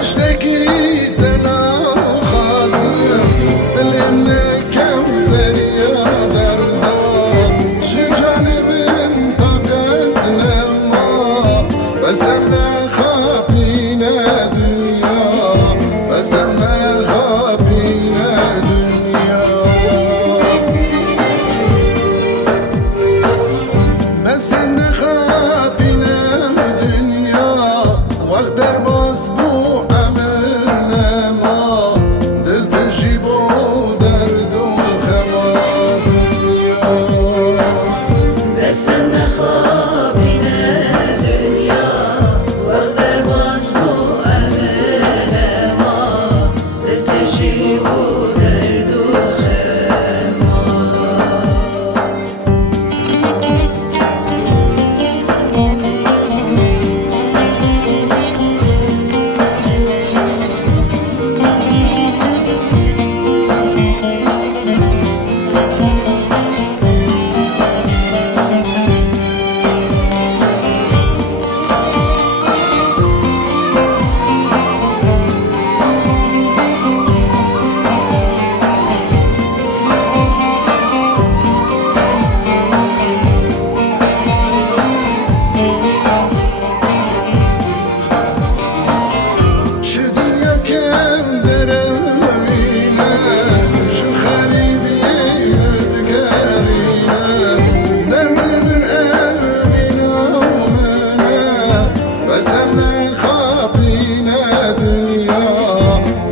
تشتكي تناخذ لأنك ودريا دردا شجان من طاقتنا ما بسمنا خابينا دنيا بسمنا خابينا دنيا بسمنا خابينا دنيا واقدر باز بو امرنا ما دل تجيبو درد و خما دنیا بسمنا خابينا دنيا واقدر باز بو امرنا ما دل تجيبو درد و خما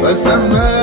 بسمنا